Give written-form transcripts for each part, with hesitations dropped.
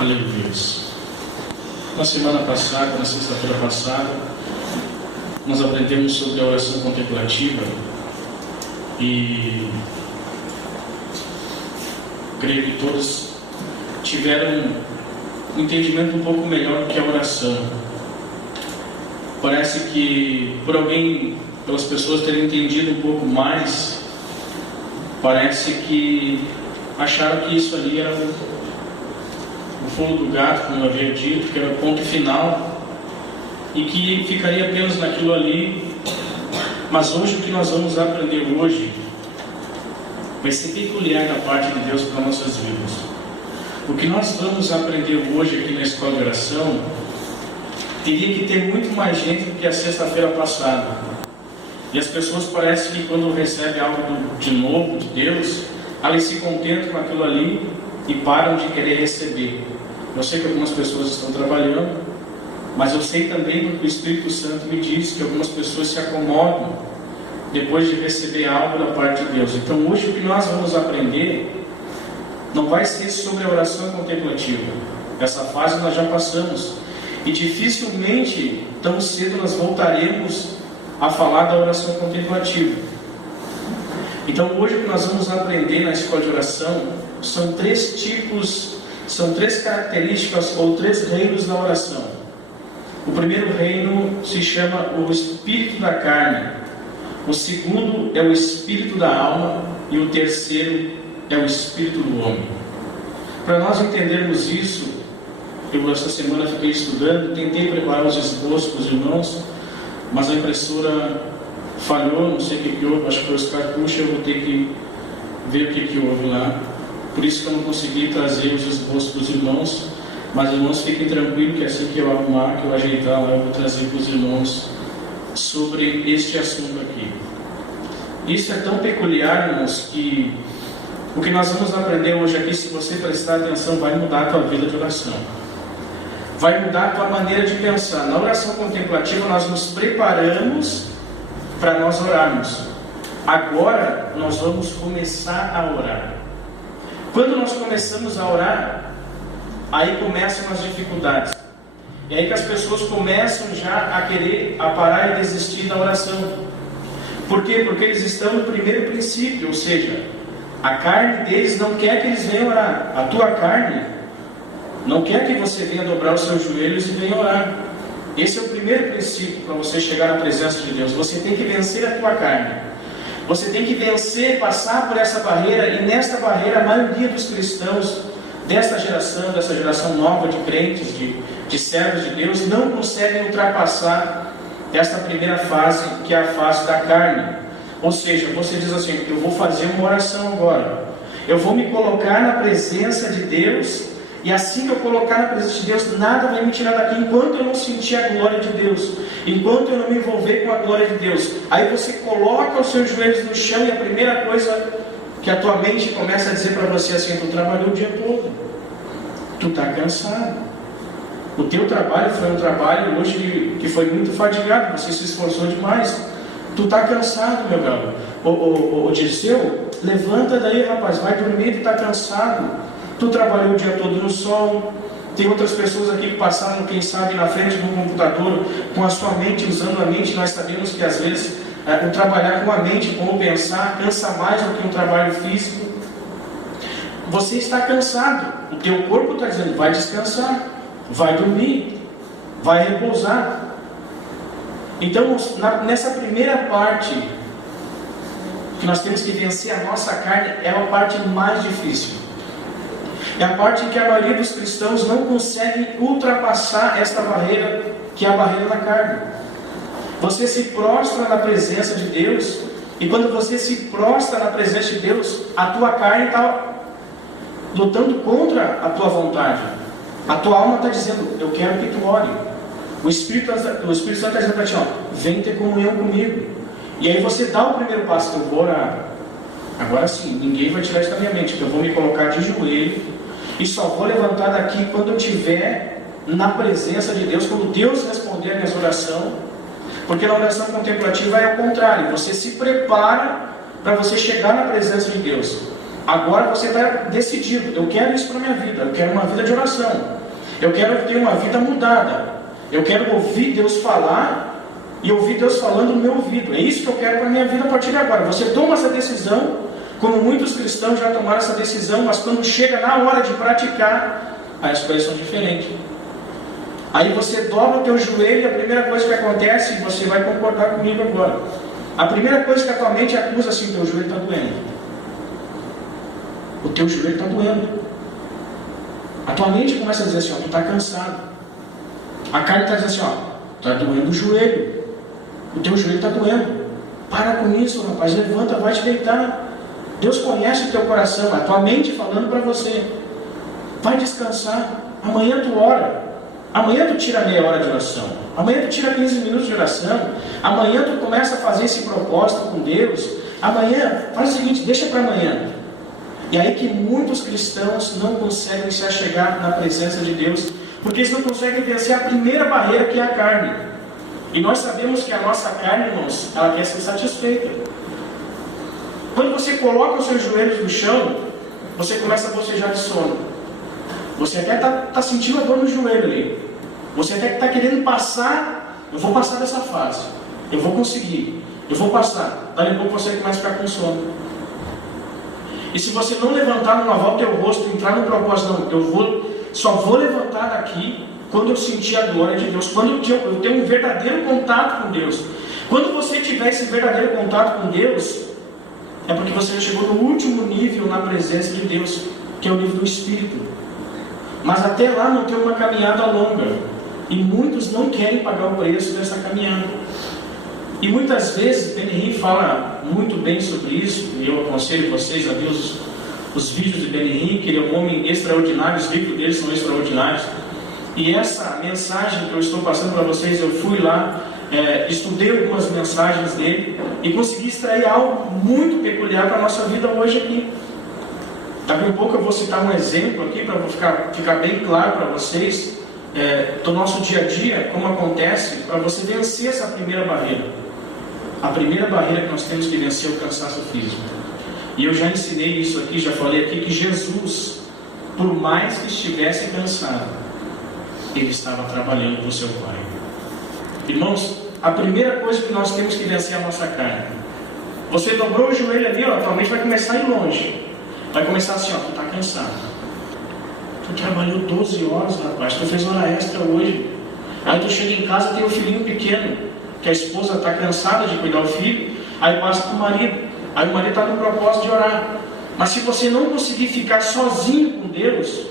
Aleluia. Na semana passada, na sexta-feira passada, nós aprendemos sobre a oração contemplativa e creio que todos tiveram um entendimento um pouco melhor do que a oração. Parece que pelas pessoas terem entendido um pouco mais, parece que acharam que isso ali era o fundo do gato, como eu havia dito, que era o ponto final e que ficaria apenas naquilo ali. Mas hoje, o que nós vamos aprender hoje vai ser peculiar da parte de Deus para nossas vidas. O que nós vamos aprender hoje aqui na escola de oração teria que ter muito mais gente do que a sexta-feira passada. E as pessoas parecem que quando recebem algo de novo de Deus, elas se contentam com aquilo ali e param de querer receber. Eu sei que algumas pessoas estão trabalhando, mas eu sei também que o Espírito Santo me diz que algumas pessoas se acomodam depois de receber algo da parte de Deus. Então hoje o que nós vamos aprender não vai ser sobre a oração contemplativa. Essa fase nós já passamos. E dificilmente, tão cedo, nós voltaremos a falar da oração contemplativa. Então hoje o que nós vamos aprender na escola de oração são três características ou três reinos da oração. O primeiro reino se chama o espírito da carne. O segundo é o espírito da alma. E o terceiro é o espírito do homem. Para nós entendermos isso, eu essa semana fiquei estudando, tentei preparar os esboços para os irmãos, mas a impressora falhou, não sei o que houve, acho que foi os cartuchos, eu vou ter que ver o que houve lá. Por isso que eu não consegui trazer os esboços para os irmãos, mas irmãos, fiquem tranquilos que assim que eu arrumar, que eu ajeitar lá, eu vou trazer para os irmãos sobre este assunto aqui. Isso é tão peculiar, irmãos, que o que nós vamos aprender hoje aqui, se você prestar atenção, vai mudar a tua vida de oração. Vai mudar a tua maneira de pensar. Na oração contemplativa nós nos preparamos para nós orarmos. Agora nós vamos começar a orar. Quando nós começamos a orar, aí começam as dificuldades. E aí que as pessoas começam já a querer parar e desistir da oração. Por quê? Porque eles estão no primeiro princípio, ou seja, a carne deles não quer que eles venham orar. A tua carne não quer que você venha dobrar os seus joelhos e venha orar. Esse é o primeiro princípio para você chegar na presença de Deus. Você tem que vencer a tua carne. Você tem que vencer, passar por essa barreira. E nesta barreira, a maioria dos cristãos dessa geração nova de crentes, de servos de Deus, não conseguem ultrapassar esta primeira fase, que é a fase da carne. Ou seja, você diz assim: eu vou fazer uma oração agora. Eu vou me colocar na presença de Deus. E assim que eu colocar na presença de Deus, nada vai me tirar daqui enquanto eu não sentir a glória de Deus, enquanto eu não me envolver com a glória de Deus. Aí você coloca os seus joelhos no chão e a primeira coisa que a tua mente começa a dizer para você assim: tu trabalhou o dia todo, tu está cansado, o teu trabalho foi um trabalho hoje que foi muito fadigado, você se esforçou demais, tu está cansado, meu galo. Ô Dirceu, levanta daí, rapaz, vai dormir, tu está cansado. Tu trabalhou o dia todo no sol. Tem outras pessoas aqui que passaram, quem sabe, na frente do computador, com a sua mente, usando a mente. Nós sabemos que às vezes o trabalhar com a mente, com o pensar, cansa mais do que um trabalho físico. Você está cansado. O teu corpo está dizendo: vai descansar, vai dormir, vai repousar. Então, nessa primeira parte, que nós temos que vencer a nossa carne, é a parte mais difícil. É a parte em que a maioria dos cristãos não conseguem ultrapassar esta barreira, que é a barreira da carne. Você se prostra na presença de Deus, e quando você se prostra na presença de Deus, a tua carne está lutando contra a tua vontade. A tua alma está dizendo: eu quero que tu ore. O Espírito Santo está dizendo para ti: vem ter comunhão comigo. E aí você dá o primeiro passo: eu vou orar. Agora sim, ninguém vai tirar isso da minha mente, porque eu vou me colocar de joelho e só vou levantar daqui quando eu estiver na presença de Deus, quando Deus responder a minha oração. Porque na oração contemplativa é o contrário, você se prepara para você chegar na presença de Deus. Agora você está decidido, eu quero isso para a minha vida, eu quero uma vida de oração, eu quero ter uma vida mudada, eu quero ouvir Deus falar e ouvir Deus falando no meu ouvido. É isso que eu quero para a minha vida a partir de agora. Você toma essa decisão, como muitos cristãos já tomaram essa decisão, mas quando chega na hora de praticar, as coisas são diferentes. Aí você dobra o teu joelho e a primeira coisa que acontece, e você vai concordar comigo agora, a primeira coisa que a tua mente acusa assim: teu joelho está doendo. O teu joelho está doendo. A tua mente começa a dizer assim: ó, tu está cansado. A carne está dizendo assim: ó, está doendo o joelho. O teu joelho está doendo. Para com isso, rapaz, levanta, vai te deitar. Deus conhece o teu coração, a tua mente falando para você. Vai descansar. Amanhã tu ora. Amanhã tu tira meia hora de oração. Amanhã tu tira 15 minutos de oração. Amanhã tu começa a fazer esse propósito com Deus. Amanhã, faz o seguinte, deixa para amanhã. E aí que muitos cristãos não conseguem se achegar na presença de Deus, porque eles não conseguem vencer a primeira barreira, que é a carne. E nós sabemos que a nossa carne, irmãos, ela quer ser satisfeita. Quando você coloca os seus joelhos no chão, você começa a bocejar de sono. Você até está sentindo a dor no joelho ali. Você até está querendo passar. Eu vou passar dessa fase. Eu vou conseguir. Eu vou passar. Daí a pouco você começa a ficar com sono. E se você não levantar numa volta teu rosto, entrar no propósito, não, só vou levantar daqui quando eu sentir a glória de Deus, quando eu tenho um verdadeiro contato com Deus. Quando você tiver esse verdadeiro contato com Deus, é porque você já chegou no último nível na presença de Deus, que é o nível do Espírito. Mas até lá não tem uma caminhada longa, e muitos não querem pagar o preço dessa caminhada. E muitas vezes Benihim fala muito bem sobre isso, e eu aconselho vocês a ver os vídeos de Benihim, que ele é um homem extraordinário, os livros dele são extraordinários. E essa mensagem que eu estou passando para vocês, eu fui lá, estudei algumas mensagens dele e consegui extrair algo muito peculiar para a nossa vida hoje aqui. Daqui a pouco eu vou citar um exemplo aqui para ficar bem claro para vocês do nosso dia a dia, como acontece, para você vencer essa primeira barreira. A primeira barreira que nós temos que vencer é o cansaço físico. E eu já ensinei isso aqui, já falei aqui, que Jesus, por mais que estivesse cansado, ele estava trabalhando para o seu Pai. Irmãos, a primeira coisa que nós temos que vencer é a nossa carne. Você dobrou o joelho ali, ó, tua mente vai começar a ir longe. Vai começar assim, ó, tu está cansado. Tu trabalhou 12 horas, rapaz, tu fez hora extra hoje. Aí tu chega em casa, tem um filhinho pequeno, que a esposa está cansada de cuidar do filho, aí passa para o marido. Aí o marido está no propósito de orar. Mas se você não conseguir ficar sozinho com Deus,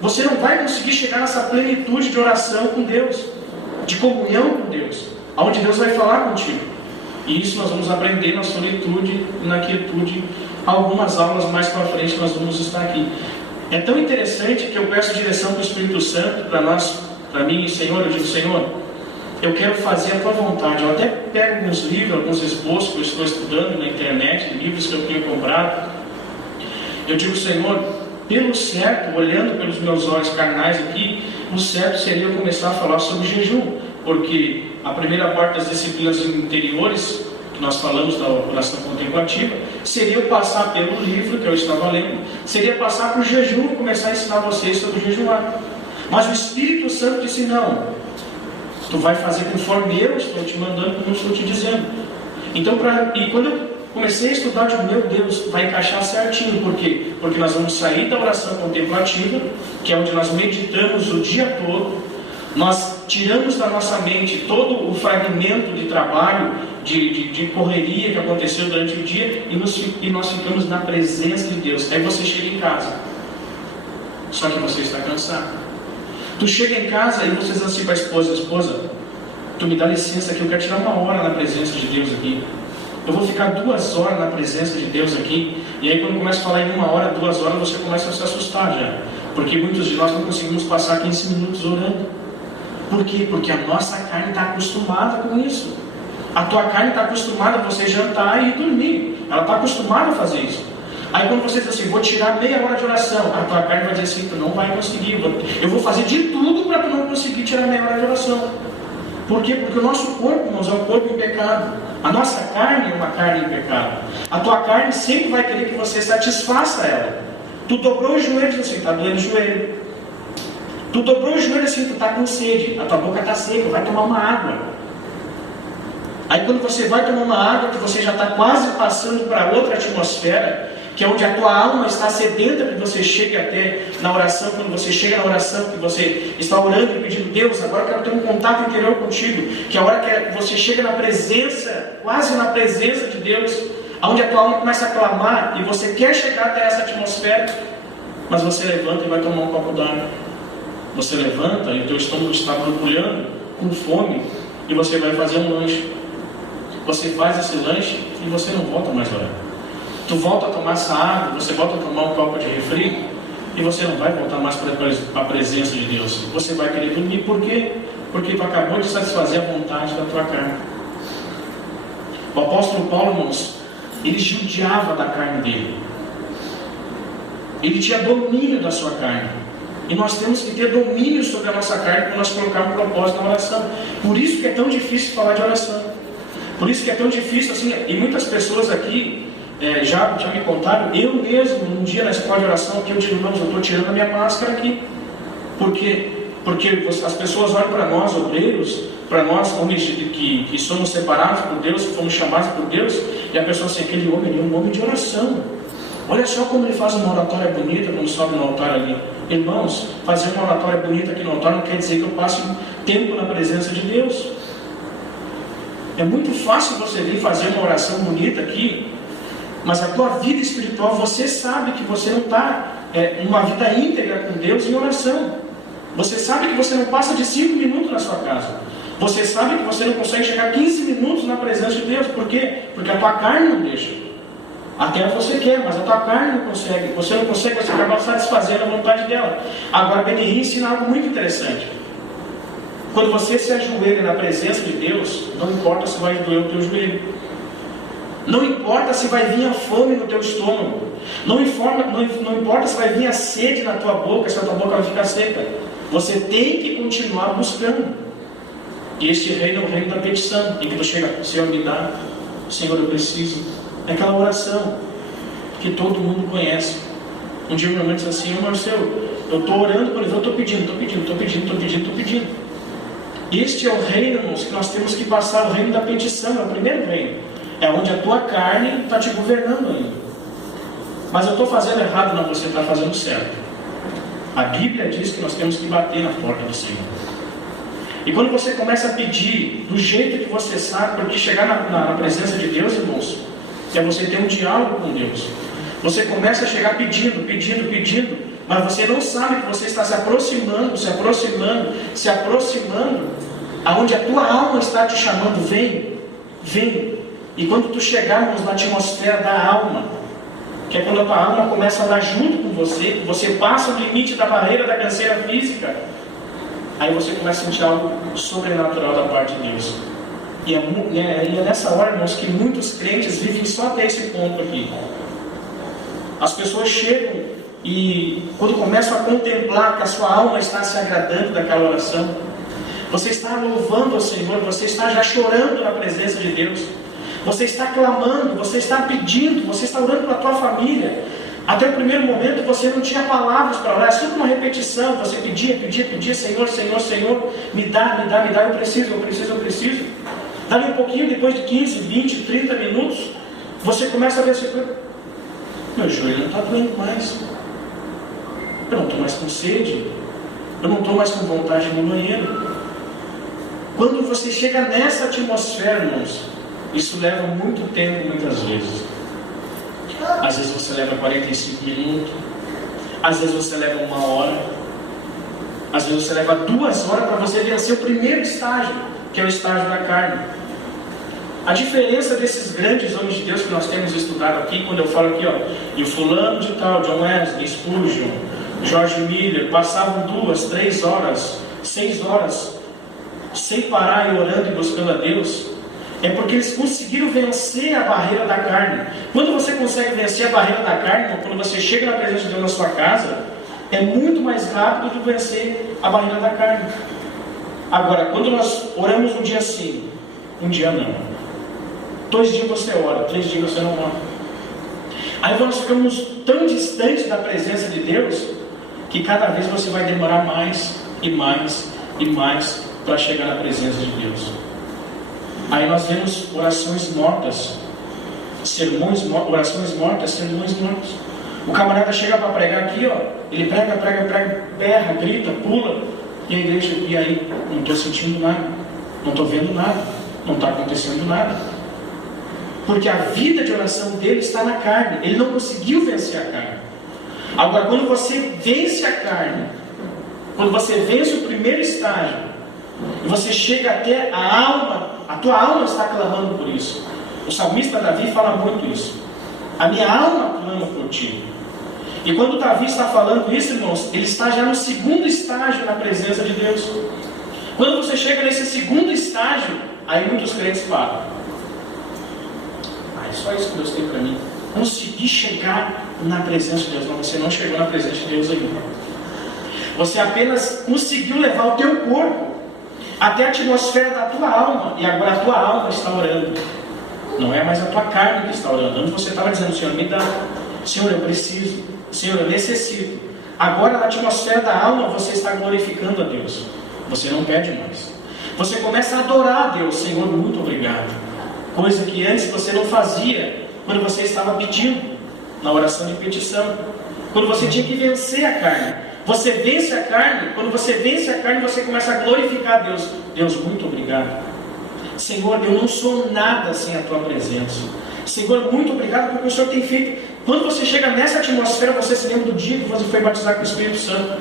você não vai conseguir chegar nessa plenitude de oração com Deus, de comunhão com Deus, onde Deus vai falar contigo. E isso nós vamos aprender na solitude e na quietude. Algumas aulas mais para frente nós vamos estar aqui. É tão interessante que eu peço direção do Espírito Santo para nós, para mim e Senhor. Eu digo: Senhor, eu quero fazer a tua vontade. Eu até pego alguns livros, alguns esboços que eu estou estudando na internet, livros que eu tenho comprado. Eu digo: Senhor, pelo certo, olhando pelos meus olhos carnais aqui, o certo seria eu começar a falar sobre jejum, porque a primeira parte das disciplinas interiores, que nós falamos da oração contemplativa, seria eu passar pelo livro que eu estava lendo, seria passar por jejum e começar a ensinar vocês sobre jejuar. Mas o Espírito Santo disse: não, tu vai fazer conforme eu estou te mandando, como eu estou te dizendo. Então, e quando eu comecei a estudar, eu digo: meu Deus, vai encaixar certinho. Por quê? Porque nós vamos sair da oração contemplativa, que é onde nós meditamos o dia todo. Nós tiramos da nossa mente todo o fragmento de trabalho, de correria que aconteceu durante o dia, e nós ficamos na presença de Deus. Aí você chega em casa, só que você está cansado. Tu chega em casa e você diz assim para a esposa: esposa, tu me dá licença que eu quero tirar 1 hora na presença de Deus aqui. Eu vou ficar 2 horas na presença de Deus aqui. E aí quando começa a falar em 1 hora, 2 horas, você começa a se assustar já. Porque muitos de nós não conseguimos passar 15 minutos orando. Por quê? Porque a nossa carne está acostumada com isso. A tua carne está acostumada a você jantar e dormir. Ela está acostumada a fazer isso. Aí quando você diz assim: vou tirar meia hora de oração, a tua carne vai dizer assim: tu não vai conseguir. Eu vou fazer de tudo para tu não conseguir tirar meia hora de oração. Por quê? Porque o nosso corpo, irmãos, é um corpo em pecado. A nossa carne é uma carne em pecado. A tua carne sempre vai querer que você satisfaça ela. Tu dobrou os joelhos assim, está doendo o joelho. Tu dobrou os joelhos assim, tu está com sede. A tua boca está seca, vai tomar uma água. Aí quando você vai tomar uma água, que você já está quase passando para outra atmosfera, que é onde a tua alma está sedenta, que você chegue até na oração, quando você chega na oração, que você está orando e pedindo, Deus, agora eu quero ter um contato interior contigo, que é a hora que você chega na presença, quase na presença de Deus, onde a tua alma começa a clamar, e você quer chegar até essa atmosfera, mas você levanta e vai tomar um copo d'água. Você levanta e o teu estômago está borbulhando, com fome, e você vai fazer um lanche. Você faz esse lanche e você não volta mais a orar. Tu volta a tomar essa água, você volta a tomar um copo de refri, e você não vai voltar mais para a presença de Deus. Você vai querer dormir. Por quê? Porque tu acabou de satisfazer a vontade da tua carne. O apóstolo Paulo, irmãos, ele judiava da carne dele. Ele tinha domínio da sua carne. E nós temos que ter domínio sobre a nossa carne quando nós colocarmos um propósito na oração. Por isso que é tão difícil falar de oração. Por isso que é tão difícil assim. E muitas pessoas aqui já me contaram, eu mesmo, um dia na escola de oração, que eu digo, irmãos, eu estou tirando a minha máscara aqui. Porque as pessoas olham para nós, obreiros, para nós, homens que somos separados por Deus, que fomos chamados por Deus, e a pessoa assim, aquele homem é um homem de oração. Olha só como ele faz uma oratória bonita quando sobe no altar ali. Irmãos, fazer uma oratória bonita aqui no altar não quer dizer que eu passe tempo na presença de Deus. É muito fácil você vir fazer uma oração bonita aqui, mas a tua vida espiritual, você sabe que você não está numa vida íntegra com Deus em oração. Você sabe que você não passa de 5 minutos na sua casa. Você sabe que você não consegue chegar 15 minutos na presença de Deus. Por quê? Porque a tua carne não deixa. Até você quer, mas a tua carne não consegue. Você não consegue, você acaba satisfazendo a vontade dela. Agora, Benihim ensina algo muito interessante. Quando você se ajoelha na presença de Deus, não importa se vai doer o teu joelho. Não importa se vai vir a fome no teu estômago. Não importa se vai vir a sede na tua boca, se a tua boca vai ficar seca. Você tem que continuar buscando. E este reino é o reino da petição, em que tu chega, Senhor, me dá, Senhor, eu preciso. É aquela oração que todo mundo conhece. Um dia meu irmão disse assim, Marcelo, eu estou orando por ele, eu estou pedindo. Este é o reino, irmãos, que nós temos que passar, o reino da petição, é o primeiro reino. É onde a tua carne está te governando ainda. Mas eu estou fazendo errado, não, você está fazendo certo. A Bíblia diz que nós temos que bater na porta do Senhor. E quando você começa a pedir do jeito que você sabe, porque chegar na presença de Deus, irmãos, é você ter um diálogo com Deus. Você começa a chegar pedindo, mas você não sabe que você está se aproximando, aonde a tua alma está te chamando, vem. E quando tu chegarmos na atmosfera da alma, que é quando a tua alma começa a andar junto com você, você passa o limite da barreira da canseira física, aí você começa a sentir algo sobrenatural da parte de Deus. E é nessa hora, irmãos, que muitos crentes vivem só até esse ponto aqui. As pessoas chegam e quando começam a contemplar que a sua alma está se agradando daquela oração, você está louvando ao Senhor, você está já chorando na presença de Deus, você está clamando, você está pedindo, você está orando para a tua família. Até o primeiro momento você não tinha palavras para orar, é só uma repetição, você pedia, Senhor, me dá, eu preciso. Dali um pouquinho, depois de 15, 20, 30 minutos, você começa a ver assim, meu joelho não está doendo mais, eu não estou mais com sede, eu não estou mais com vontade de ir no banheiro. Quando você chega nessa atmosfera, irmãos, isso leva muito tempo muitas vezes. Às vezes você leva 45 minutos, às vezes você leva 1 hora, às vezes você leva 2 horas para você vencer o primeiro estágio, que é o estágio da carne. A diferença desses grandes homens de Deus que nós temos estudado aqui, quando eu falo aqui, e o fulano de tal, John Wesley, Spurgeon, George Miller, passavam 2, 3 horas, 6 horas, sem parar e orando e buscando a Deus, é porque eles conseguiram vencer a barreira da carne. Quando você consegue vencer a barreira da carne, quando você chega na presença de Deus na sua casa, é muito mais rápido do que vencer a barreira da carne. Agora, quando nós oramos um dia sim, um dia não. 2 dias você ora, 3 dias você não ora. Aí nós ficamos tão distantes da presença de Deus, que cada vez você vai demorar mais e mais e mais para chegar na presença de Deus. Aí nós vemos orações mortas, orações mortas, sermões mortos. O camarada chega para pregar aqui, ó, ele prega, berra, grita, pula, e a igreja, e aí? Não estou sentindo nada, não estou vendo nada, não está acontecendo nada. Porque a vida de oração dele está na carne, ele não conseguiu vencer a carne. Agora, quando você vence a carne, quando você vence o primeiro estágio, e você chega até a alma, a tua alma está clamando por isso. O salmista Davi fala muito isso. A minha alma clama por ti. E quando Davi está falando isso, irmãos, ele está já no segundo estágio na presença de Deus. Quando você chega nesse segundo estágio, aí muitos crentes param. É só isso que Deus tem para mim. Conseguir chegar na presença de Deus. Não, você não chegou na presença de Deus ainda. Você apenas conseguiu levar o teu corpo até a atmosfera da tua alma. E agora a tua alma está orando. Não é mais a tua carne que está orando. Antes você estava dizendo, Senhor, me dá. Senhor, eu preciso. Senhor, eu necessito. Agora na atmosfera da alma você está glorificando a Deus. Você não pede mais. Você começa a adorar a Deus. Senhor, muito obrigado. Coisa que antes você não fazia quando você estava pedindo, na oração de petição. Quando você tinha que vencer a carne. Você vence a carne. Quando você vence a carne, você começa a glorificar a Deus. Deus, muito obrigado. Senhor, eu não sou nada sem a tua presença. Senhor, muito obrigado porque o Senhor tem feito. Quando você chega nessa atmosfera, você se lembra do dia que você foi batizado com o Espírito Santo.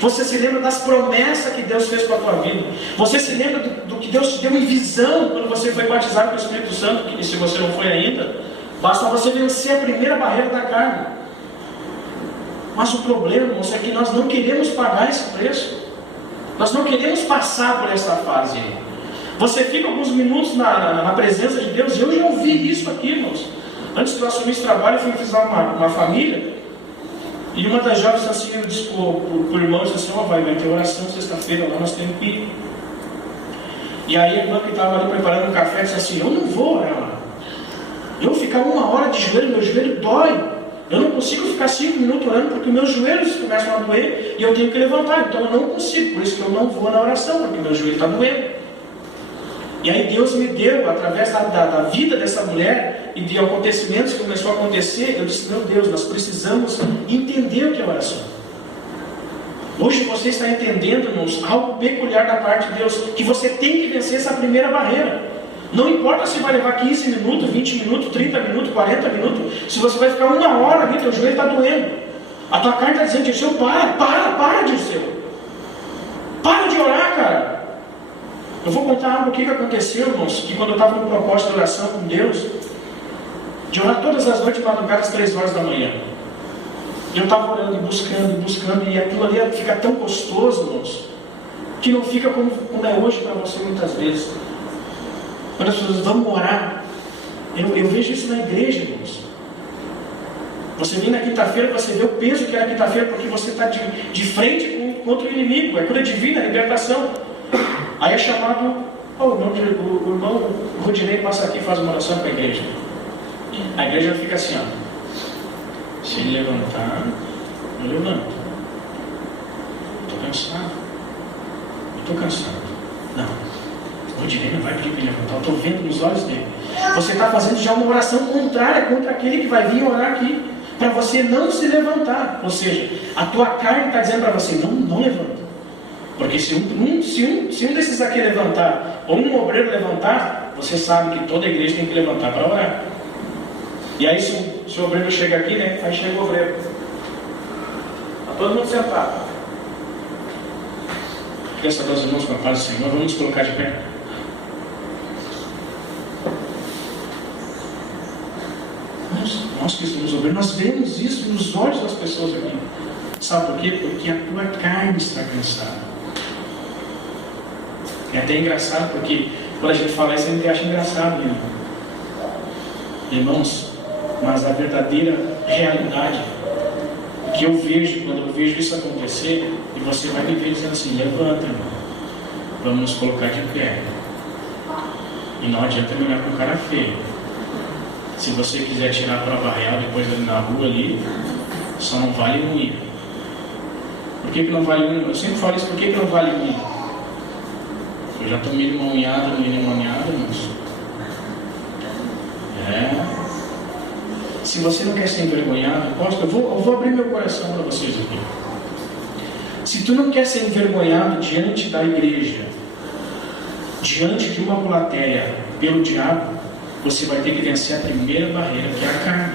Você se lembra das promessas que Deus fez para a tua vida. Você se lembra do que Deus te deu em visão quando você foi batizado com o Espírito Santo. E se você não foi ainda, basta você vencer a primeira barreira da carne. Mas o problema, irmãos, é que nós não queremos pagar esse preço. Nós não queremos passar por essa fase aí. Você fica alguns minutos na presença de Deus. E eu já ouvi isso aqui, irmãos. Antes que eu assumisse trabalho, eu fui visitar uma família. E uma das jovens assim, eu disse para o irmão, disse assim, vai ter oração sexta-feira lá, nós temos que ir. E aí a irmã que estava ali preparando um café disse assim, eu não vou orar lá. Eu ficar 1 hora de joelho, meu joelho dói. Eu não consigo ficar 5 minutos orando porque meus joelhos começam a doer e eu tenho que levantar. Então eu não consigo, por isso que eu não vou na oração, porque meu joelho está doendo. E aí Deus me deu, através da vida dessa mulher e de acontecimentos que começou a acontecer, eu disse, meu Deus, nós precisamos entender o que é oração. Hoje você está entendendo, irmãos, algo peculiar da parte de Deus, que você tem que vencer essa primeira barreira. Não importa se vai levar 15 minutos, 20 minutos, 30 minutos, 40 minutos, se você vai ficar 1 hora ali, teu joelho está doendo. A tua carne está dizendo, Dirceu, para, Dirceu. Para de orar, cara. Eu vou contar algo aqui que aconteceu, irmãos, que quando eu estava no propósito de oração com Deus, de orar todas as noites de madrugada às 3 horas da manhã. E eu estava orando e buscando, e aquilo ali fica tão gostoso, irmãos, que não fica como é hoje para você muitas vezes. Quando as pessoas vão orar, eu vejo isso na igreja, irmãos. Você vem na quinta-feira, você vê o peso que é na quinta-feira, porque você está de frente contra o inimigo, é cura divina, é libertação. Aí é chamado, o irmão Rodinei passa aqui e faz uma oração para a igreja. A igreja fica assim, ó. Se ele levantar, eu levanto. Estou cansado. Não. O Rodinei não vai pedir para ele levantar, eu estou vendo nos olhos dele. Você está fazendo já uma oração contrária contra aquele que vai vir orar aqui, para você não se levantar. Ou seja, a tua carne está dizendo para você, não levanta. Porque se um desses aqui levantar, ou um obreiro levantar, você sabe que toda a igreja tem que levantar para orar. E aí se o obreiro chega aqui, né? Aí chega o obreiro. Está todo mundo sentado. Quer saber os irmãos com a paz do Senhor? Vamos nos colocar de pé. Nós que somos obreiros, nós vemos isso nos olhos das pessoas aqui. Sabe por quê? Porque a tua carne está cansada. É até engraçado, porque quando a gente fala isso, a gente acha engraçado, né? Irmãos, mas a verdadeira realidade que eu vejo, quando eu vejo isso acontecer, e você vai me ver dizendo assim, levanta, irmão. vamos nos colocar de pé. E não adianta me olhar com cara feio. Se você quiser tirar a prova real depois ali na rua ali, só não vale unha. Por que não vale unha? Eu sempre falo isso, por que não vale unha? Eu já tomei uma unhada, irmãos. Se você não quer ser envergonhado, eu vou abrir meu coração para vocês aqui. Se tu não quer ser envergonhado diante da igreja, diante de uma plateia, pelo diabo, você vai ter que vencer a primeira barreira, que é a carne.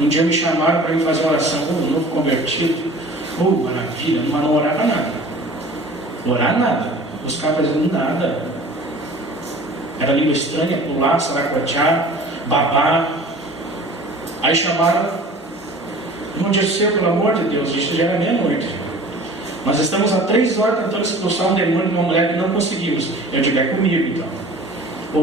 Um dia me chamaram para ir fazer uma oração com um novo convertido. Maravilha, mas não orava nada. Orar nada. Os caras diziam nada. Era língua estranha, pular, saracotear, babar. Aí chamaram, irmão Dirceu, pelo amor de Deus, isso já era meia-noite. Nós estamos há 3 horas tentando expulsar um demônio de uma mulher que não conseguimos. Eu digo, é comigo então.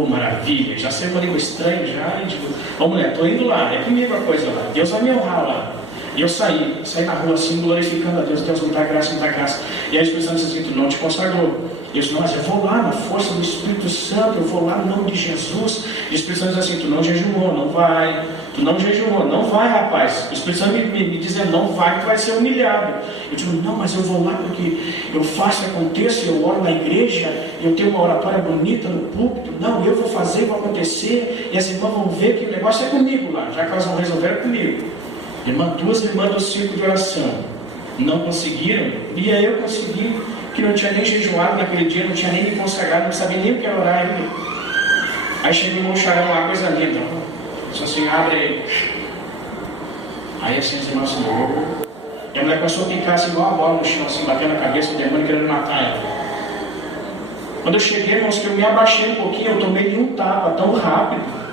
Maravilha, já sei uma língua estranha já. E digo, mulher, estou indo lá, é comigo a coisa lá. Deus vai me honrar lá. E eu saí na rua assim, glorificando a Deus. Deus me dá graça, me dá graça. E aí os Espírito Santo disse assim, tu não te consagrou. Eu disse, mas eu vou lá na força do Espírito Santo, eu vou lá no nome de Jesus. E o Espírito Santo diz assim, tu não jejuou, não vai. Tu não jejuou, não vai, rapaz. O Espírito Santo me diz, não vai, tu vai ser humilhado. Eu digo, não, mas eu vou lá porque eu faço, aconteça, eu oro na igreja, eu tenho uma oratória bonita no púlpito. Não, eu vou fazer, vai acontecer. E as irmãs vão ver que o negócio é comigo lá, já que elas vão resolver é comigo. Duas irmãs do círculo de oração não conseguiram, e aí eu consegui, que não tinha nem jejuado naquele dia, não tinha nem me consagrado, não sabia nem o que era orar ainda. Aí chega o irmão Charão lá, coisa linda, só assim, abre aí. Aí assim, as irmãs assim, e a mulher começou a picar assim, igual a bola no chão, assim, batendo na cabeça, o demônio querendo matar ela. Quando eu cheguei, irmãos, que eu me abaixei um pouquinho, eu tomei um tapa tão rápido.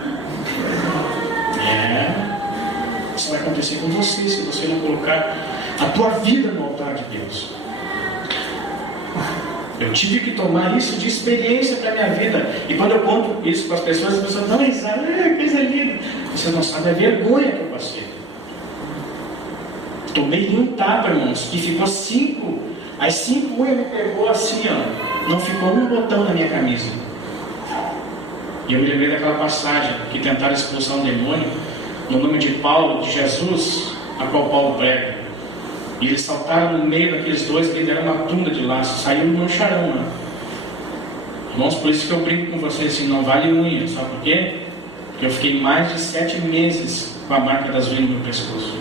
Isso vai acontecer com você, se você não colocar a tua vida no altar de Deus. Eu tive que tomar isso de experiência para a minha vida. E quando eu conto isso para as pessoas dão risada, coisa linda. Vocês não sabem a vergonha que eu passei. Tomei um tapa, irmãos, que ficou 5. As 5 unhas me pegou assim, não ficou um botão na minha camisa. E eu me lembrei daquela passagem que tentaram expulsar um demônio no nome de Paulo, de Jesus, a qual Paulo prega. E eles saltaram no meio daqueles dois, e deram uma tunda de laço, saíram no charão. Irmãos, por isso que eu brinco com vocês assim, não vale unha. Sabe por quê? Porque eu fiquei mais de 7 meses com a marca das unhas no meu pescoço.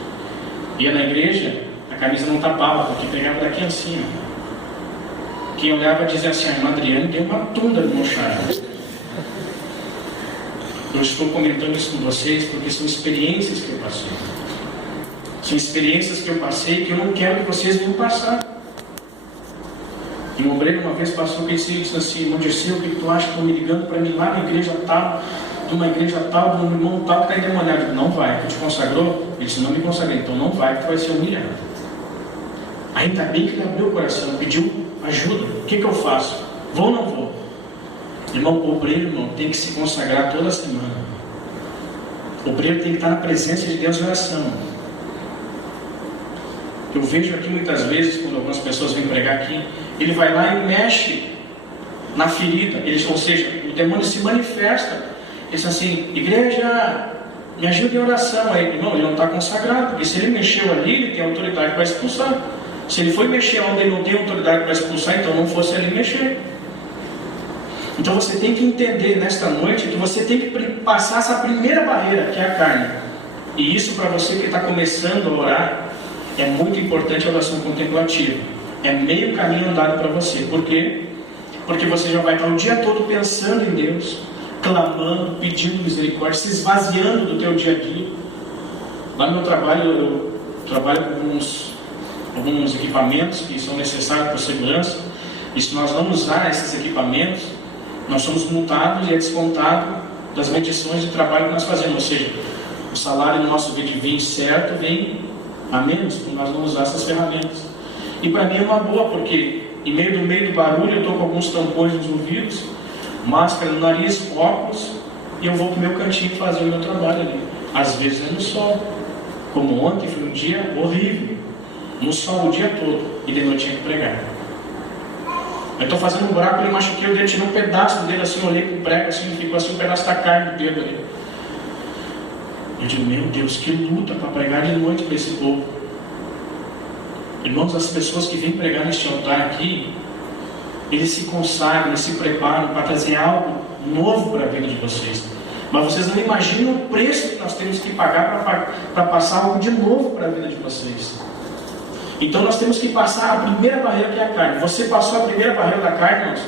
Ia na igreja, a camisa não tapava, porque pegava daqui assim. Quem olhava dizia assim, a irmã Adriane tem uma tunda no meu charão. Eu estou comentando isso com vocês porque são experiências que eu passei. São experiências que eu passei que eu não quero que vocês venham passar. E um obreiro uma vez passou e disse assim, irmão Dirceu, o que tu acha que estão me ligando para mim lá na igreja tal, de uma igreja tal, de um irmão tal que está endemoniado? Eu disse, não vai, tu te consagrou? Ele disse, não me consagrei, então não vai, que tu vai ser humilhado. Ainda bem que ele abriu o coração, pediu ajuda. O que eu faço? Vou ou não vou? Irmão, o obreiro, irmão, tem que se consagrar toda semana. O obreiro tem que estar na presença de Deus em oração. Eu vejo aqui muitas vezes, quando algumas pessoas vêm pregar aqui, ele vai lá e mexe na ferida. Ou seja, o demônio se manifesta. Ele diz assim, igreja, me ajude em oração. Aí, irmão, ele não está consagrado, porque se ele mexeu ali, ele tem autoridade para expulsar. Se ele foi mexer onde ele não tem autoridade para expulsar, então não fosse ali mexer. Então você tem que entender nesta noite que você tem que passar essa primeira barreira, que é a carne. E isso para você que está começando a orar, é muito importante a oração contemplativa. É meio caminho andado para você. Por quê? Porque você já vai estar o dia todo pensando em Deus, clamando, pedindo misericórdia, se esvaziando do teu dia a dia. Lá no meu trabalho, eu trabalho com alguns equipamentos que são necessários para segurança. E se nós não usar esses equipamentos, nós somos multados e é descontado das medições de trabalho que nós fazemos. Ou seja, o salário nosso vem de vir certo, vem a menos, por nós não usar essas ferramentas. E para mim é uma boa, porque em meio do barulho eu estou com alguns tampões nos ouvidos, máscara no nariz, óculos, e eu vou para o meu cantinho fazer o meu trabalho ali. Às vezes é no sol, como ontem foi um dia horrível, no sol o dia todo, e de noite tinha que pregar. Eu estou fazendo um buraco, ele machuquei o dedo, tirei um pedaço do dedo assim, olhei com o prego assim, ficou assim um pedaço da carne do dedo ali. Eu digo, meu Deus, que luta para pregar de noite para esse povo. Irmãos, as pessoas que vêm pregar neste altar aqui, eles se consagram, eles se preparam para trazer algo novo para a vida de vocês. Mas vocês não imaginam o preço que nós temos que pagar para passar algo de novo para a vida de vocês. Então nós temos que passar a primeira barreira, que é a carne. Você passou a primeira barreira da carne, irmãos?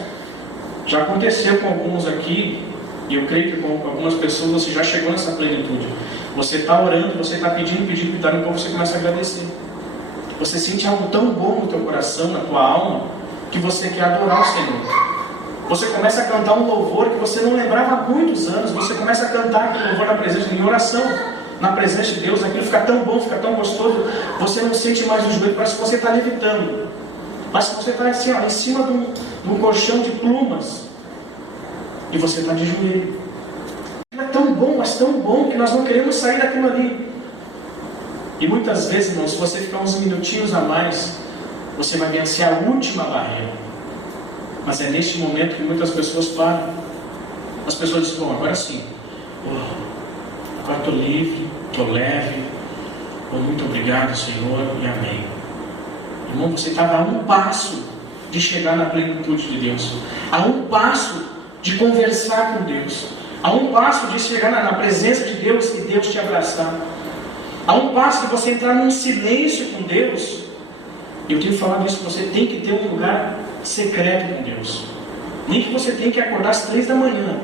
Já aconteceu com alguns aqui, e eu creio que com algumas pessoas você já chegou nessa plenitude. Você está orando, você está pedindo, então você começa a agradecer. Você sente algo tão bom no teu coração, na tua alma, que você quer adorar o Senhor. Você começa a cantar um louvor que você não lembrava há muitos anos. Você começa a cantar aquele louvor na presença, em oração, na presença de Deus. Aquilo fica tão bom, fica tão gostoso. Você não sente mais o joelho, parece que você está levitando. Parece que você está assim, ó, em cima de um colchão de plumas. E você está de joelho. É tão bom, mas tão bom, que nós não queremos sair daquilo ali. E muitas vezes, irmãos, se você ficar uns minutinhos a mais, você vai vencer a última barreira. Mas é neste momento que muitas pessoas param. As pessoas dizem, bom, agora sim, agora estou livre, estou leve, muito obrigado, Senhor, e amém. Irmão, você estava a um passo de chegar na plenitude de Deus, a um passo de conversar com Deus, a um passo de chegar na presença de Deus e Deus te abraçar, a um passo de você entrar num silêncio com Deus. Eu tenho falado isso, você tem que ter um lugar secreto com Deus. Nem que você tenha que acordar às 3 da manhã,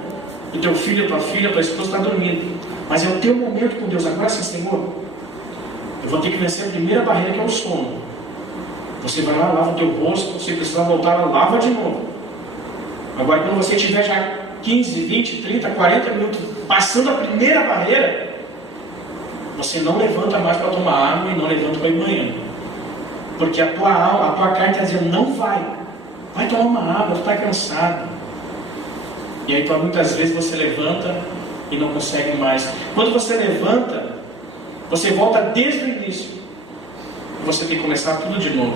e teu filho, tua filha, tua esposa está dormindo, mas é o teu momento com Deus. Agora sim, Senhor, eu vou ter que vencer a primeira barreira, que é o sono. Você vai lá, lava o teu rosto, se precisar voltar lá, lava de novo. Agora, quando você tiver já 15, 20, 30, 40 minutos passando a primeira barreira, você não levanta mais para tomar água e não levanta para ir banhando. Porque a tua alma, a tua carne está dizendo, não vai tomar uma água, tu está cansado. E aí muitas vezes você levanta e não consegue mais. Quando você levanta, você volta desde o início. Você tem que começar tudo de novo.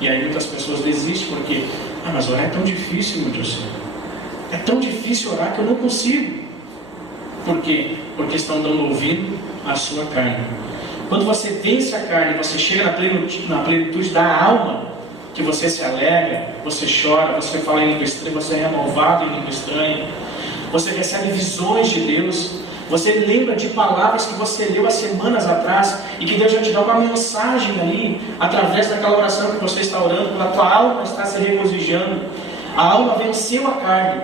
E aí muitas pessoas desistem porque, mas orar é tão difícil, meu Deus. É tão difícil orar que eu não consigo. Por quê? Porque estão dando ouvido à sua carne. Quando você vence a carne, você chega na plenitude da alma, que você se alegra, você chora, você fala em língua estranha, você é renovado em língua estranha, você recebe visões de Deus, você lembra de palavras que você leu há semanas atrás, e que Deus já te dá uma mensagem ali, através daquela oração que você está orando, quando a tua alma está se regozijando, a alma venceu a carne,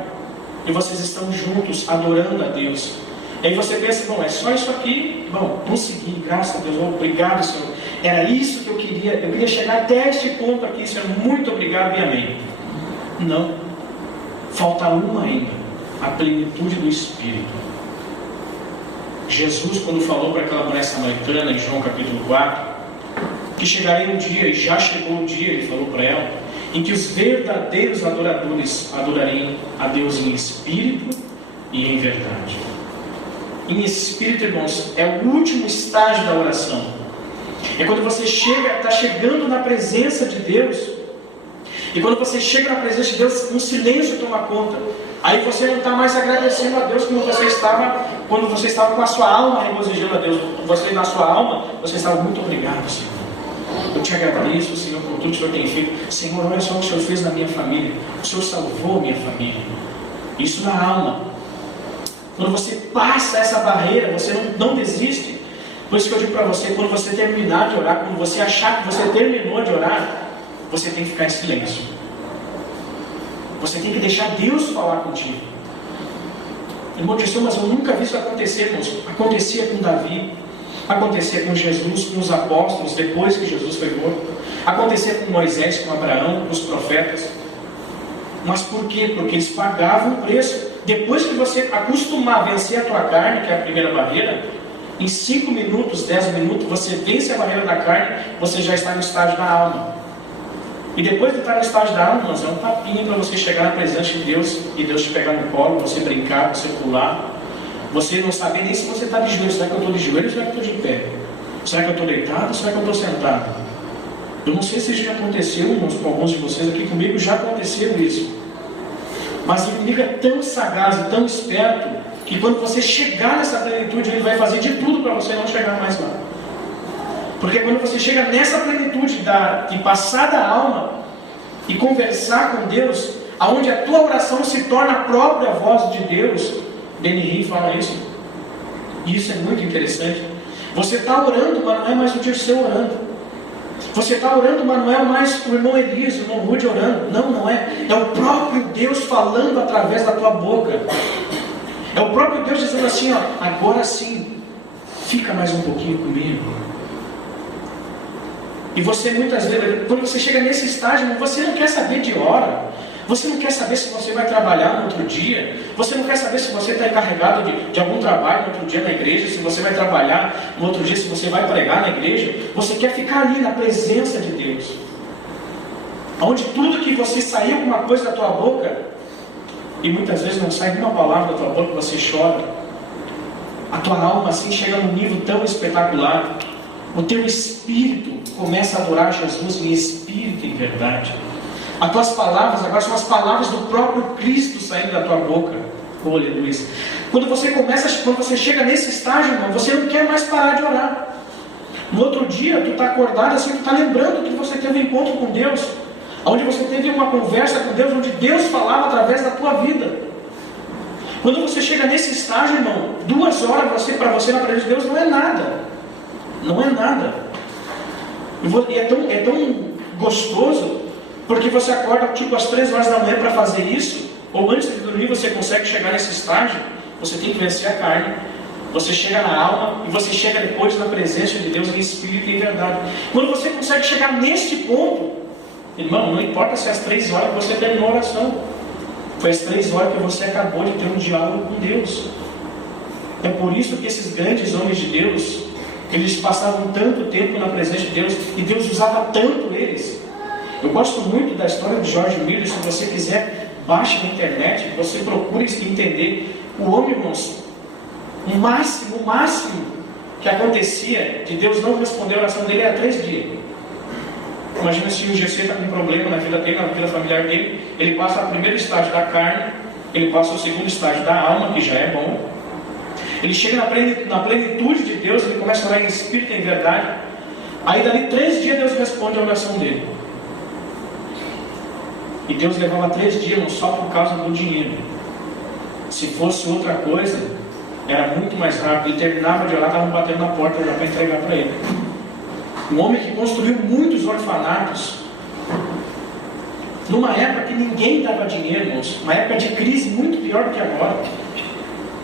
e vocês estão juntos, adorando a Deus. E aí você pensa, bom, é só isso aqui? Bom, consegui, graças a Deus, obrigado, Senhor. Era isso que eu queria chegar até este ponto aqui, Senhor, muito obrigado e amém. Não, falta uma ainda, a plenitude do Espírito. Jesus, quando falou para aquela mulher samaritana, em João capítulo 4, que chegaria um dia, e já chegou um dia, ele falou para ela, em que os verdadeiros adoradores adorariam a Deus em espírito e em verdade. Em espírito, irmãos, é o último estágio da oração. É quando você está chegando na presença de Deus. E quando você chega na presença de Deus, um silêncio toma conta. Aí você não está mais agradecendo a Deus como você estava quando você estava com a sua alma regozijando a Deus. Você, na sua alma, você estava muito obrigado, Senhor. Eu te agradeço, Senhor, por tudo que o Senhor tem feito. Senhor, olha só o que o Senhor fez na minha família. O Senhor salvou a minha família. Isso na alma. Quando você passa essa barreira, você não desiste. Por isso que eu digo para você, quando você terminar de orar, quando você achar que você terminou de orar, você tem que ficar em silêncio. Você tem que deixar Deus falar contigo. Irmão de Jesus, mas eu nunca vi isso acontecer, irmãos. Acontecia com Davi, acontecia com Jesus, com os apóstolos, depois que Jesus foi morto. Acontecia com Moisés, com Abraão, com os profetas. Mas por quê? Porque eles pagavam o preço. Depois que você acostumar a vencer a tua carne, que é a primeira barreira, em 5 minutos, 10 minutos, você vence a barreira da carne, você já está no estágio da alma. E depois de estar no estágio da alma, é um papinho para você chegar na presença de Deus, e Deus te pegar no colo, você brincar, você pular, você não saber nem se você está de joelho. Será que eu estou de joelho ou será que eu estou de pé? Será que eu estou deitado ou será que eu estou sentado? Eu não sei se isso já aconteceu com alguns de vocês aqui, comigo já aconteceu isso. Mas o inimigo é tão sagaz e tão esperto, que quando você chegar nessa plenitude, ele vai fazer de tudo para você não chegar mais lá. Porque quando você chega nessa plenitude de passar da alma e conversar com Deus, aonde a tua oração se torna a própria voz de Deus, Benihim fala isso. E isso é muito interessante. Você está orando, mas não é mais o Dirceu orando. Você está orando, mas não é mais o irmão Elias, o irmão Rude orando. Não é. É o próprio Deus falando através da tua boca. É o próprio Deus dizendo assim, ó, agora sim, fica mais um pouquinho comigo. E você muitas vezes, quando você chega nesse estágio, você não quer saber de hora. Você não quer saber se você vai trabalhar no outro dia. Você não quer saber se você está encarregado de algum trabalho no outro dia na igreja. Se você vai trabalhar no outro dia, se você vai pregar na igreja. Você quer ficar ali na presença de Deus. Onde tudo que você sair alguma coisa da tua boca, e muitas vezes não sai uma palavra da tua boca, você chora. A tua alma assim chega num nível tão espetacular. O teu espírito começa a adorar Jesus em espírito e em verdade. As tuas palavras agora são as palavras do próprio Cristo saindo da tua boca. Oh, aleluia. Quando você chega nesse estágio, irmão, você não quer mais parar de orar. No outro dia, tu está acordado assim, tu está lembrando que você teve um encontro com Deus, onde você teve uma conversa com Deus, onde Deus falava através da tua vida. Quando você chega nesse estágio, irmão, 2 horas para você na presença de Deus não é nada. Não é nada. E é tão gostoso, porque você acorda tipo às 3 horas da manhã para fazer isso, ou antes de dormir você consegue chegar nesse estágio. Você tem que vencer a carne, você chega na alma, e você chega depois na presença de Deus em espírito e em verdade. Quando você consegue chegar neste ponto, irmão, não importa se às 3 horas você terminou a oração, foi às 3 horas que você acabou de ter um diálogo com Deus. É por isso que esses grandes homens de Deus, eles passavam tanto tempo na presença de Deus, e Deus usava tanto eles. Eu gosto muito da história de George Miller. Se você quiser, baixe na internet, você procure entender. O homem, irmãos, o máximo que acontecia de Deus não responder a oração dele era 3 dias. Imagina se o GC está com um problema na vida dele, na vida familiar dele. Ele passa o primeiro estágio da carne, ele passa o segundo estágio da alma, que já é bom. Ele chega na plenitude de Deus, ele começa a orar em espírito e em verdade. Aí dali 3 dias Deus responde a oração dele. E Deus levava 3 dias não só por causa do dinheiro. Se fosse outra coisa, era muito mais rápido. Ele terminava de orar, estavam batendo na porta já para entregar para ele. Um homem que construiu muitos orfanatos, numa época que ninguém dava dinheiro, irmãos, uma época de crise muito pior do que agora,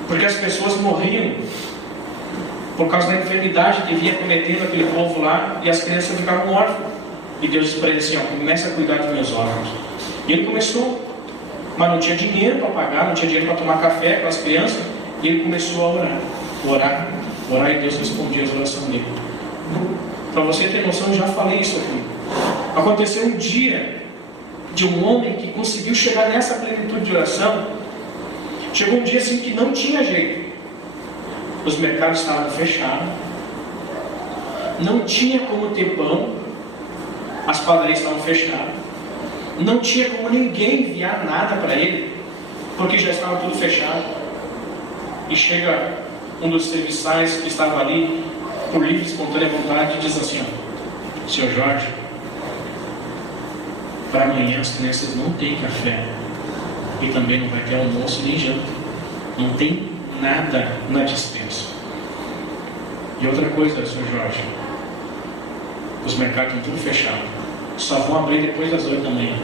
porque as pessoas morriam por causa da enfermidade que vinha cometendo aquele povo lá, e as crianças ficavam órfãs. E Deus disse para ele assim, ó, começa a cuidar dos meus órfãos. E ele começou, mas não tinha dinheiro para pagar, não tinha dinheiro para tomar café com as crianças, e ele começou a orar, e Deus respondia as orações dele. Para você ter noção, eu já falei isso aqui. Aconteceu um dia de um homem que conseguiu chegar nessa plenitude de oração. Chegou um dia assim que não tinha jeito. Os mercados estavam fechados, não tinha como ter pão, as padarias estavam fechadas, não tinha como ninguém enviar nada para ele, porque já estava tudo fechado. E chega um dos serviçais que estava ali, por livre e espontânea vontade, e diz assim, ó, Senhor Jorge, para amanhã as crianças não têm café, e também não vai ter almoço nem janta, não tem nada na despensa. E outra coisa, Senhor Jorge, os mercados estão tudo fechados, só vão abrir depois das 8 da manhã.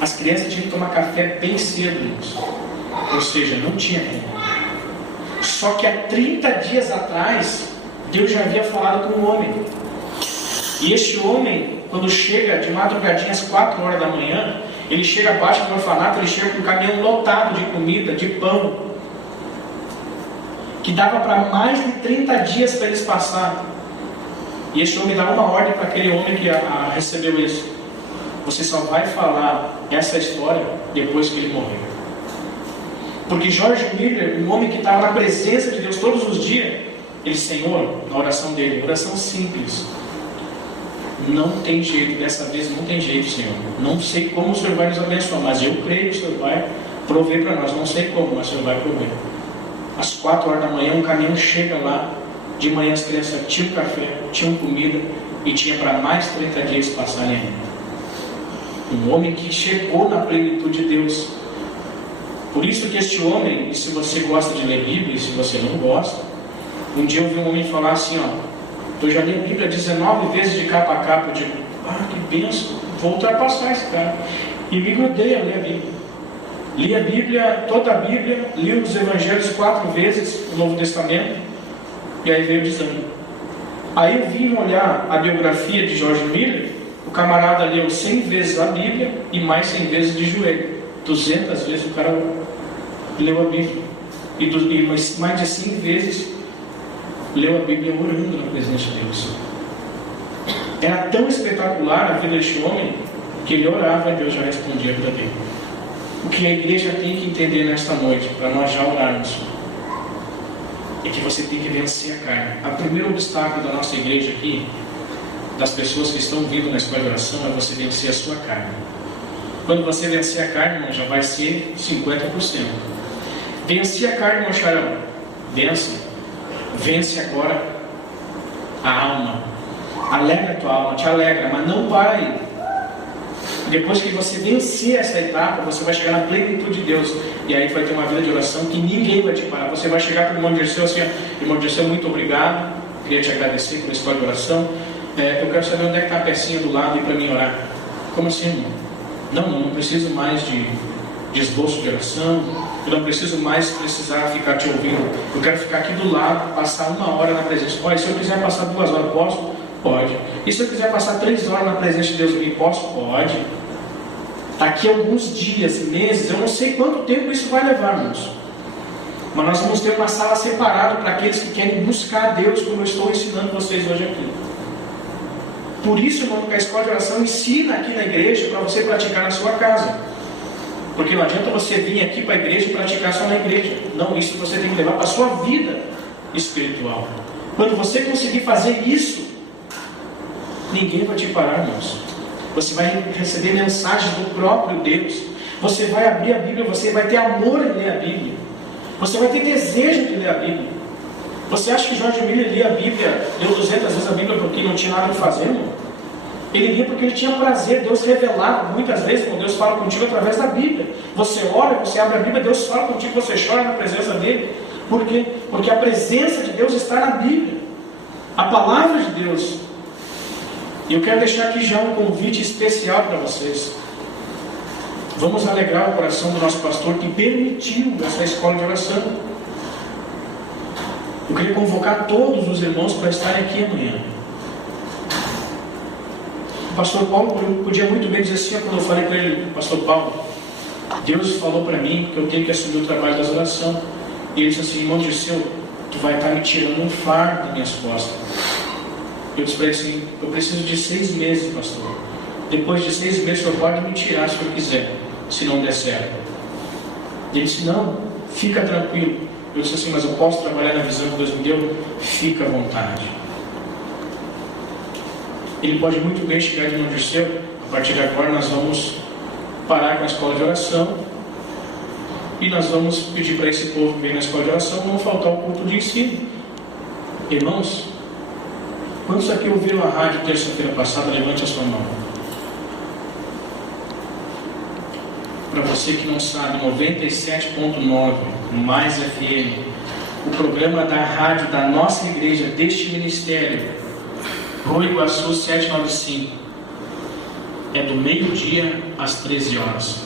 As crianças tinham que tomar café bem cedo, irmãos. Ou seja, não tinha como. Só que há 30 dias atrás, Deus já havia falado com um homem. E este homem, quando chega de madrugadinha às 4 horas da manhã, ele chega abaixo do orfanato, ele chega com um caminhão lotado de comida, de pão, que dava para mais de 30 dias para eles passar. E esse homem dá uma ordem para aquele homem que recebeu isso. Você só vai falar essa história depois que ele morreu. Porque George Miller, um homem que estava na presença de Deus todos os dias, ele, Senhor, na oração dele, oração simples, não tem jeito, dessa vez não tem jeito, Senhor. Não sei como o Senhor vai nos abençoar, mas eu creio que o Senhor vai prover para nós. Não sei como, mas o Senhor vai prover. Às 4 horas da manhã, um caminhão chega lá. De manhã as crianças tinham café, tinham comida e tinha para mais 30 dias passarem ainda. Um homem que chegou na plenitude de Deus. Por isso que este homem, e se você gosta de ler Bíblia, e se você não gosta, um dia eu vi um homem falar assim, eu já li a Bíblia 19 vezes de capa a capa. Eu digo, que benção, vou ultrapassar esse cara. E me grudei a ler a Bíblia. Li a Bíblia, toda a Bíblia, li os Evangelhos 4 vezes, o Novo Testamento, e aí veio o desânimo. Aí eu vim olhar a biografia de George Miller, o camarada leu 100 vezes a Bíblia e mais 100 vezes de joelho. 200 vezes o cara leu a Bíblia. E mais de 100 vezes leu a Bíblia orando na presença de Deus. Era tão espetacular a vida deste homem que ele orava e Deus já respondia para ele. O que a igreja tem que entender nesta noite, para nós já orarmos, é que você tem que vencer a carne. O primeiro obstáculo da nossa igreja aqui, das pessoas que estão vindo na escola de oração, é você vencer a sua carne. Quando você vencer a carne, irmão, já vai ser 50%. Vencer a carne, irmão Charão, vence agora a alma. Alegra a tua alma, te alegra, mas não para aí. Depois que você vencer essa etapa, você vai chegar na plenitude de Deus. E aí vai ter uma vida de oração que ninguém vai te parar. Você vai chegar para o irmão Dirceu assim, irmão Dirceu, muito obrigado. Queria te agradecer pela escola de oração. Eu quero saber onde é que está a pecinha do lado aí para mim orar. Como assim, irmão? Não preciso mais de esboço de oração. Eu não preciso mais precisar ficar te ouvindo. Eu quero ficar aqui do lado, passar 1 hora na presença. Olha, se eu quiser passar 2 horas, posso? Pode. E se eu quiser passar 3 horas na presença de Deus aqui, posso? Pode. Daqui a alguns dias, meses, eu não sei quanto tempo isso vai levar, irmãos. Mas nós vamos ter uma sala separada para aqueles que querem buscar a Deus, como eu estou ensinando vocês hoje aqui. Por isso, irmão, que a escola de oração ensina aqui na igreja para você praticar na sua casa. Porque não adianta você vir aqui para a igreja e praticar só na igreja. Não, isso você tem que levar para a sua vida espiritual. Quando você conseguir fazer isso, ninguém vai te parar, irmãos. Você vai receber mensagens do próprio Deus. Você vai abrir a Bíblia, você vai ter amor em ler a Bíblia. Você vai ter desejo de ler a Bíblia. Você acha que George Miller lia a Bíblia, leu 200 vezes a Bíblia porque não tinha nada a fazer, irmão? Ele lia porque ele tinha prazer. Deus revelava muitas vezes, quando Deus fala contigo através da Bíblia. Você ora, você abre a Bíblia, Deus fala contigo, você chora na presença dele. Por quê? Porque a presença de Deus está na Bíblia. A palavra de Deus. E eu quero deixar aqui já um convite especial para vocês. Vamos alegrar o coração do nosso pastor que permitiu essa escola de oração. Eu queria convocar todos os irmãos para estarem aqui amanhã. O pastor Paulo podia muito bem dizer assim, quando eu falei para ele, pastor Paulo, Deus falou para mim que eu tenho que assumir o trabalho das orações. E ele disse assim, irmão Dirceu, tu vai estar me tirando um fardo das minhas costas. Eu disse para ele assim, eu preciso de 6 meses, pastor. Depois de 6 meses, o senhor pode me tirar se eu quiser, se não der certo. Ele disse, não, fica tranquilo. Eu disse assim, mas eu posso trabalhar na visão que Deus me deu? Fica à vontade. Ele pode muito bem chegar de onde seu. A partir de agora nós vamos parar com a escola de oração e nós vamos pedir para esse povo que vem na escola de oração não faltar o culto de ensino. Irmãos, quantos aqui ouviram a rádio terça-feira passada? Levante a sua mão. Para você que não sabe, 97.9 mais FM, o programa da rádio da nossa igreja, deste ministério, Rua Iguaçu 795, é do meio-dia às 13 horas.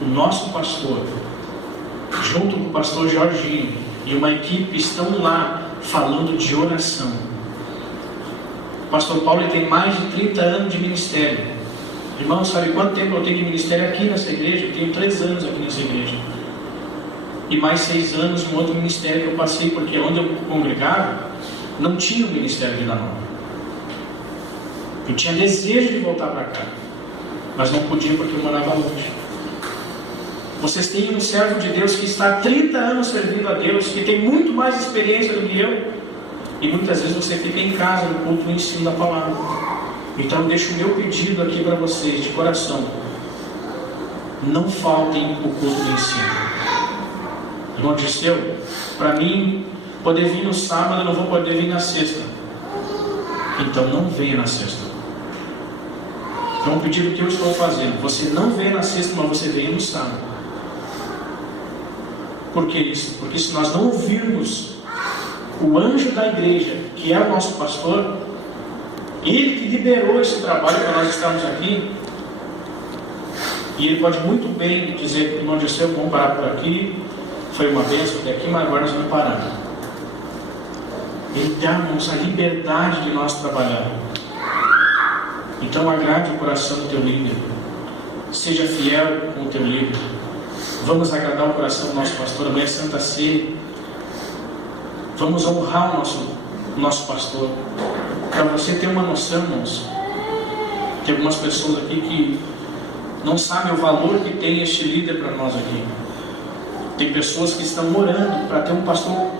O nosso pastor, junto com o pastor Jorginho e uma equipe, estão lá falando de oração. O pastor Paulo tem mais de 30 anos de ministério. Irmão, sabe quanto tempo eu tenho de ministério aqui nessa igreja? Eu tenho 3 anos aqui nessa igreja. E mais 6 anos no outro ministério que eu passei, porque onde eu congregava, não tinha o ministério de Vida Nova. Eu tinha desejo de voltar para cá, mas não podia porque eu morava longe. Vocês têm um servo de Deus que está há 30 anos servindo a Deus, que tem muito mais experiência do que eu, e muitas vezes você fica em casa no culto no ensino da palavra. Então eu deixo o meu pedido aqui para vocês, de coração. Não faltem o culto do ensino. Irmão Dirceu, para mim, poder vir no sábado, eu não vou poder vir na sexta. Então não venha na sexta. É um pedido que eu estou fazendo. Você não venha na sexta, mas você venha no sábado. Por que isso? Porque se nós não ouvirmos o anjo da igreja, que é o nosso pastor, ele que liberou esse trabalho para nós estarmos aqui, e ele pode muito bem dizer: irmão Dirceu, vamos parar por aqui, foi uma bênção até aqui, mas agora nós vamos parar. Ele dá-nos a liberdade de nós trabalhar. Então agrade o coração do teu líder, seja fiel com o teu líder. Vamos agradar o coração do nosso pastor. Amanhã é Santa Ceia. Vamos honrar o nosso pastor. Para você ter uma noção, irmãos, tem algumas pessoas aqui que não sabem o valor que tem este líder para nós aqui. Tem pessoas que estão orando para ter um pastor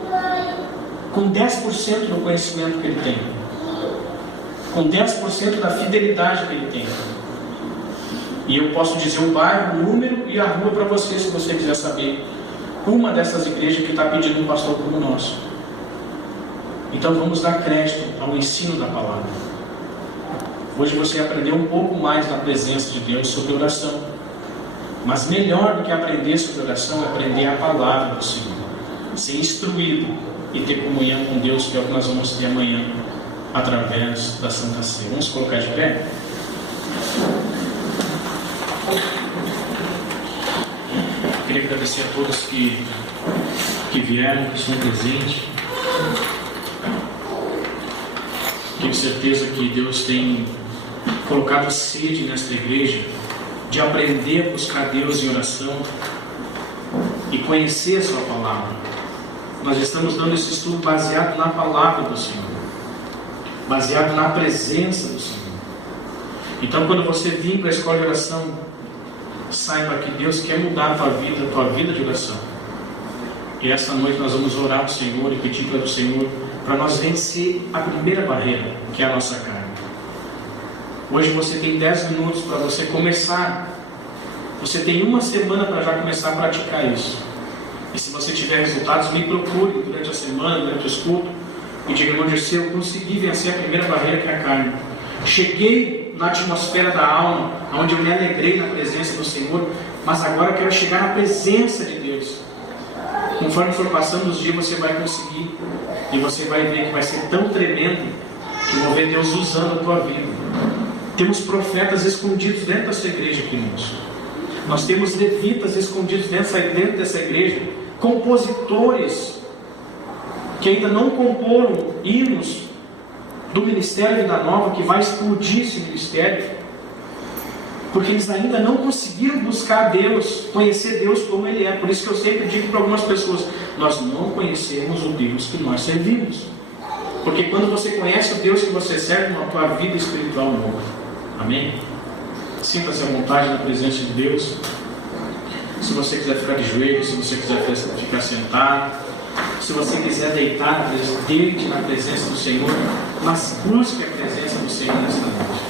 com 10% do conhecimento que ele tem, com 10% da fidelidade que ele tem. E eu posso dizer o bairro, o número e a rua para você, se você quiser saber. Uma dessas igrejas que está pedindo um pastor como o nosso. Então vamos dar crédito ao ensino da palavra. Hoje você aprendeu um pouco mais na presença de Deus sobre oração. Mas melhor do que aprender sobre oração é aprender a palavra do Senhor. Ser instruído e ter comunhão com Deus, que é o que nós vamos ter amanhã, através da Santa Ceia. Vamos colocar de pé? Queria agradecer a todos que vieram, que estão presentes. Tenho certeza que Deus tem colocado sede nesta igreja de aprender a buscar Deus em oração e conhecer a sua palavra. Nós estamos dando esse estudo baseado na palavra do Senhor, baseado na presença do Senhor. Então, quando você vir para a escola de oração, saiba que Deus quer mudar a tua vida de oração. E essa noite nós vamos orar ao Senhor e pedir para o Senhor para nós vencer a primeira barreira, que é a nossa carne. Hoje você tem 10 minutos para você começar. Você tem uma semana para já começar a praticar isso. E se você tiver resultados, me procure durante a semana, durante os cultos, e diga: irmão Dirceu, eu consegui vencer a primeira barreira, que é a carne. Cheguei na atmosfera da alma, onde eu me alegrei na presença do Senhor, mas agora eu quero chegar na presença de Deus. Conforme for passando os dias, você vai conseguir, e você vai ver que vai ser tão tremendo, que vão ver Deus usando a tua vida. Temos profetas escondidos dentro dessa igreja aqui, irmãos. Nós temos levitas escondidos dentro dessa igreja, compositores que ainda não comporam hinos do Ministério Vida Nova, que vai explodir esse ministério, porque eles ainda não conseguiram buscar Deus, conhecer Deus como Ele é. Por isso que eu sempre digo para algumas pessoas: nós não conhecemos o Deus que nós servimos. Porque quando você conhece o Deus que você serve, a tua vida espiritual muda. Amém? Sinta-se à vontade na presença de Deus. Se você quiser ficar de joelhos, se você quiser ficar sentado, se você quiser deitar, deite na presença do Senhor, mas busque a presença do Senhor nesta noite.